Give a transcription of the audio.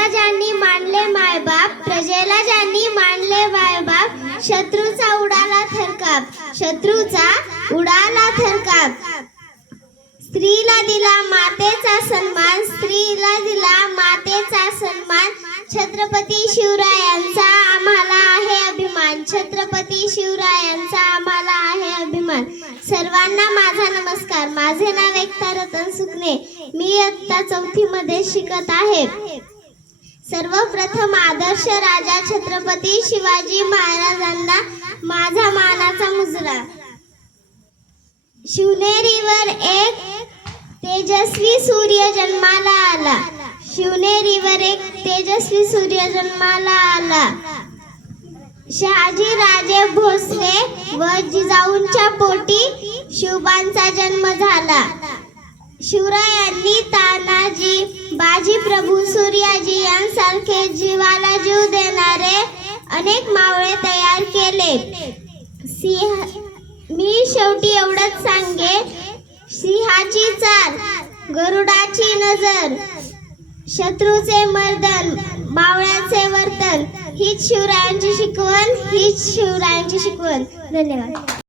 प्रजेला ज्यांनी मानले मायबाप, प्रजेला ज्यांनी मानले मायबाप, शत्रूचा उडाला थरकाप, शत्रूचा उडाला थरकाप. स्त्रीला दिला मातेचा सन्मान, स्त्रीला दिला मातेचा सन्मान. छत्रपती शिवरायांचा आम्हाला आहे अभिमान, छत्रपती शिवरायांचा आम्हाला आहे अभिमान. सर्वांना माझा नमस्कार. माझे नाव एकता रतन सुकणे. मी इयत्ता 4थी मध्ये शिकत आहे. सर्वप्रथम आदर्श राजा छत्रपती शिवाजी महाराजांना माझा मानाचा मुजरा. शिवनेरीवर एक तेजस्वी सूर्य जन्माला आला, शिवनेरीवर एक तेजस्वी सूर्य जन्माला आला. शहाजी राजे भोसले व जिजाऊंच्या पोटी शिवबांचा जन्म झाला. शिवरायांनी तानाजी, बाजी प्रभू, सूर्याजी यांसारखे जीवाला जीव देणारे अनेक मावळे तयार केले. मी शेवटी एवढंच सांगे, सिंहाची चाल, गरुडाची नजर, शत्रूचे मर्दन, मावळ्याचे वर्तन, हीच शिवरायांची शिकवण, हीच शिवरायांची शिकवण. धन्यवाद.